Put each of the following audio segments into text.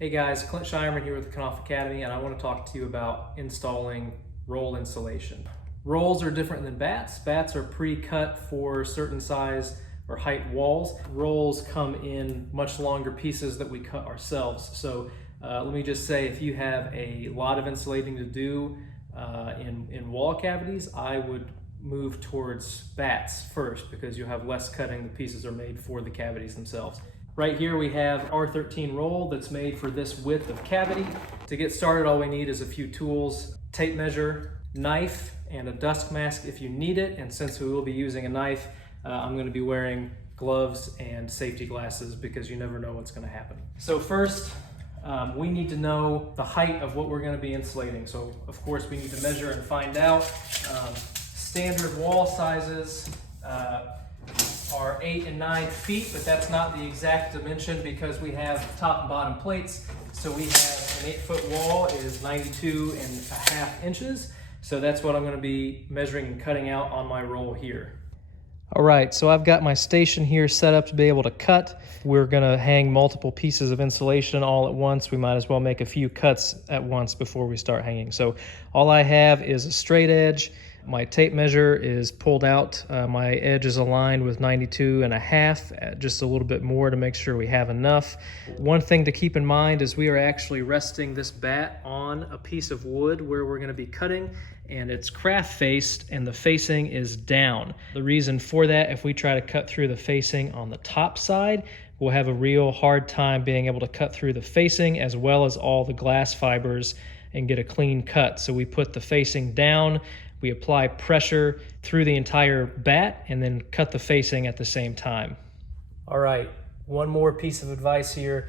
Hey guys, Clint Shireman here with the Knauf Academy, and I want to talk to you about installing roll insulation. Rolls are different than bats. Bats are pre-cut for certain size or height walls. Rolls come in much longer pieces that we cut ourselves. So let me just say, if you have a lot of insulating to do in wall cavities, I would move towards bats first because you'll have less cutting. The pieces are made for the cavities themselves. Right here we have R13 roll that's made for this width of cavity. To get started, all we need is a few tools: tape measure, knife, and a dust mask if you need it. And since we will be using a knife, I'm going to be wearing gloves and safety glasses because you never know what's going to happen. So first, we need to know the height of what we're going to be insulating. So of course we need to measure and find out. Standard wall sizes are 8 and 9 feet, but that's not the exact dimension because we have top and bottom plates. So we have an 8-foot wall is 92.5 inches. So that's what I'm going to be measuring and cutting out on my roll here. All right, so I've got my station here set up to be able to cut. We're going to hang multiple pieces of insulation all at once. We might as well make a few cuts at once before we start hanging. So all I have is a straight edge. My tape measure is pulled out. My edge is aligned with 92.5, just a little bit more to make sure we have enough. One thing to keep in mind is we are actually resting this bat on a piece of wood where we're going to be cutting, and it's craft faced and the facing is down. The reason for that, if we try to cut through the facing on the top side, we'll have a real hard time being able to cut through the facing as well as all the glass fibers and get a clean cut. So we put the facing down, we apply pressure through the entire bat, and then cut the facing at the same time. All right, one more piece of advice here.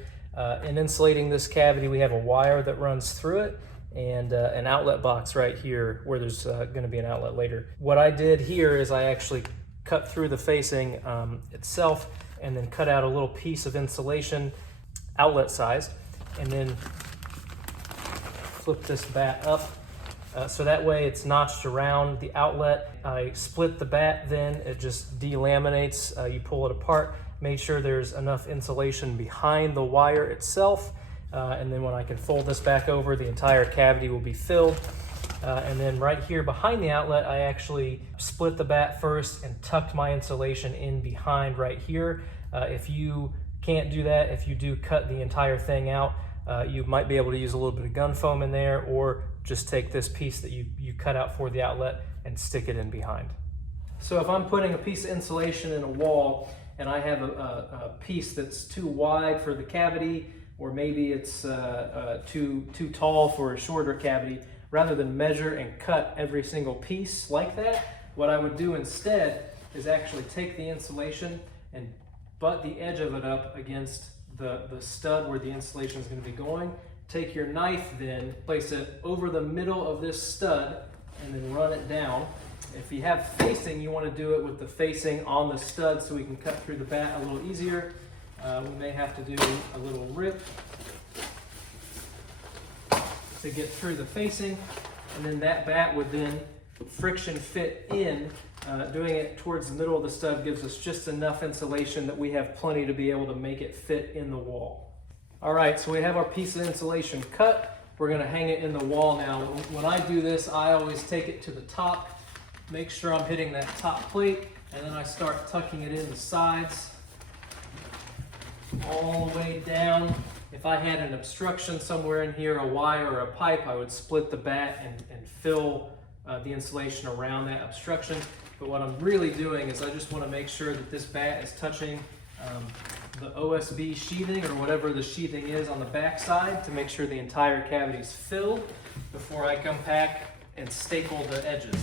In insulating this cavity, we have a wire that runs through it and an outlet box right here where there's going to be an outlet later. What I did here is I actually cut through the facing itself and then cut out a little piece of insulation, outlet size, and then flip this bat up. So that way it's notched around the outlet. I split the bat, then it just delaminates. You pull it apart, make sure there's enough insulation behind the wire itself. And then when I can fold this back over, the entire cavity will be filled. And then right here behind the outlet, I actually split the bat first and tucked my insulation in behind right here. If you can't do that, if you do cut the entire thing out, you might be able to use a little bit of gun foam in there, or just take this piece that you cut out for the outlet and stick it in behind. So if I'm putting a piece of insulation in a wall and I have a piece that's too wide for the cavity, or maybe it's too tall for a shorter cavity, rather than measure and cut every single piece like that, what I would do instead is actually take the insulation and butt the edge of it up against the stud where the insulation is going to be going. Take your knife, then place it over the middle of this stud and then run it down. If you have facing, you want to do it with the facing on the stud so we can cut through the bat a little easier. We may have to do a little rip to get through the facing, and then that bat would then friction fit in. Doing it towards the middle of the stud gives us just enough insulation that we have plenty to be able to make it fit in the wall. All right, so we have our piece of insulation cut. We're gonna hang it in the wall now. When I do this, I always take it to the top, make sure I'm hitting that top plate, and then I start tucking it in the sides, all the way down. If I had an obstruction somewhere in here, a wire or a pipe, I would split the bat and fill the insulation around that obstruction. But what I'm really doing is I just want to make sure that this bat is touching the OSB sheathing or whatever the sheathing is on the back side to make sure the entire cavity is filled before I come back and staple the edges.